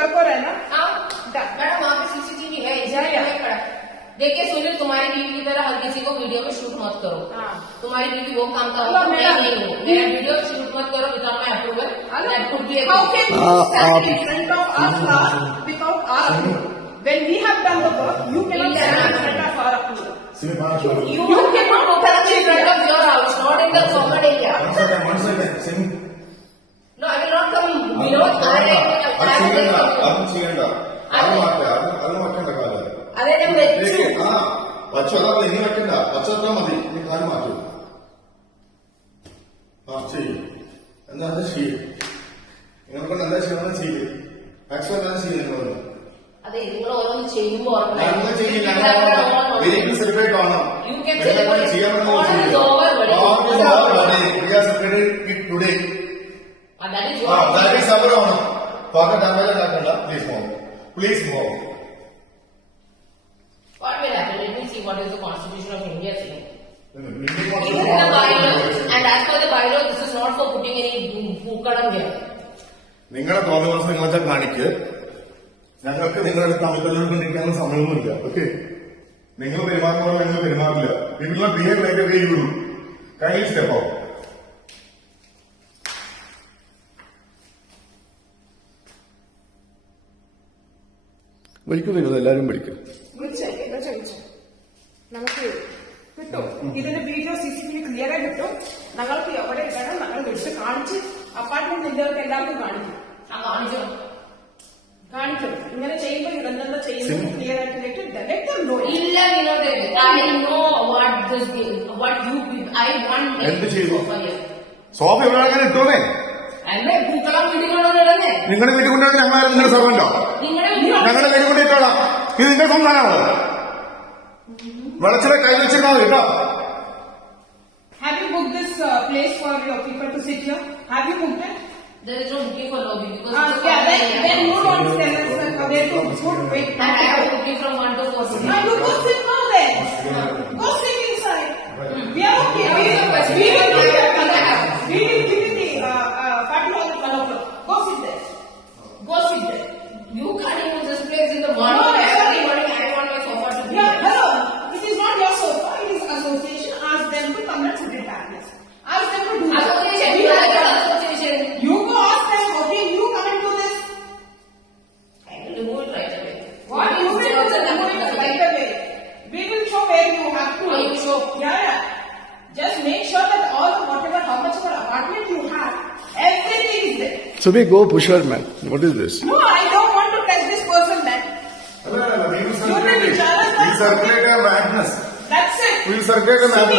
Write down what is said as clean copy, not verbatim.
वर्क हो रहा है ना? मैडम वहाँ पे CCTV है, इसलिए खड़ा। देखिए सुनील, तुम्हारी बीवी की तरह हर किसी को वीडियो में शूट मत करो। तुम्हारी बीवी वो काम का मेरा वीडियो शूट मत करो without my approval. That could be How can you stand in front of us without our approval? When we have done the work, you cannot stand in front of our approval. You cannot open in front of your house, not in the common area. No, I will not come below. അതെ ഞാൻ വെച്ചു. പച്ചവെള്ളം ഇനി വെക്കണ്ട, പച്ചവെള്ളം മതി. ഇനി കാല് മാറ്റൂ. ചെയ്യും. എന്താ ചെയ്യും? നിങ്ങൾക്ക് എന്താ ചെയ്യണമെന്ന് ചെയ്യും. മാക്സിമം എന്താ ചെയ്യും നിങ്ങളൊന്ന്. അതെ, നിങ്ങൾ ഓരോന്ന് ചെയ്യുമ്പോ ഞങ്ങൾ ചെയ്യില്ല. സെലിബ്രേറ്റ് ആവണം. ചെയ്യാൻ today. That is our Onam. Further damage ഉണ്ടാക്കണ്ട. Please move. Please move. What will happen? Let me see what is the Constitution of India saying. It is in the bylaw, and as per the bylaw, this is not for putting any പൂക്കളം here. നിങ്ങളെ തോന്നുന്ന നിങ്ങളെ കാണിക്ക്. ഞങ്ങൾക്ക് നിങ്ങളുടെ തമ്മിൽ സമയമൊന്നുമില്ല. ഓക്കെ, നിങ്ങൾ പെരുമാറുമ്പോൾ ഞങ്ങൾ പെരുമാറില്ല. നിങ്ങൾ behave like a way you do. Kindly step out. വിളിക്കും വരുന്നത് എല്ലാരും വിളിക്കും. നമുക്ക് കിട്ടും ഇതിന്റെ വീഡിയോ CCTV ക്ലിയർ ആയി കിട്ടും. ഞങ്ങൾക്ക് എവിടെ ഇടണം ഞങ്ങൾ വിളിച്ച് കാണിച്ച് അപ്പാർട്ട്മെന്റ് ഇന്ത്യർക്ക് എല്ലാവർക്കും കാണിക്കും. കാണിക്കും. ഇങ്ങനെ ചെയ്യുമ്പോൾ ഇതെന്താ ചെയ്യുന്നത് ക്ലിയർ ആയിട്ട് ഇല്ല Vinod, I know what you I want. എന്ത് ചെയ്തു? സോഫ ഇവിടെ അങ്ങനെ ഇട്ടോന്നേ. അല്ലേ പൂക്കളം വീട്ടിൽ കൊണ്ടുവന്നിടന്നേ. നിങ്ങളുടെ വീട്ടിൽ കൊണ്ടുവന്ന് ഞങ്ങളാരും നിങ്ങളുടെ സർവന്റോ? ഞങ്ങളുടെ വീട്ടിൽ കൊണ്ടിട്ടോളാം. ഇത് നിന്റെ സംസ്ഥാനമാണോ? വെളച്ചിലെ കൈ വെച്ചിരുന്നാൽ മതി കേട്ടോ. Have you booked this place for your people to sit here? Have you booked it? There is no booking for lobby because then you don't tell us where to put. Wait, I have booking from 1 to 4. You go sit now then. Go sit inside. We are okay. We will give you the party hall at 1 o'clock. Go sit there. Go sit there. You can't use this place in the morning. No, Every morning I want my sofa to be yeah, here. hello. It is not your sofa. It is association. Ask them to come and sit in darkness. Ask them to do that. Association. You go ask them. Okay, you come and do this. I will remove it right away. What you will do right away. We will show where you have to. Oh, you show. Yeah. Just make sure that all whatever how much of an apartment you have, everything is there. So we go push her, man. What is this? No, I don't want to touch this person, man. We will circulate a madness. That's it. We will circulate a madness.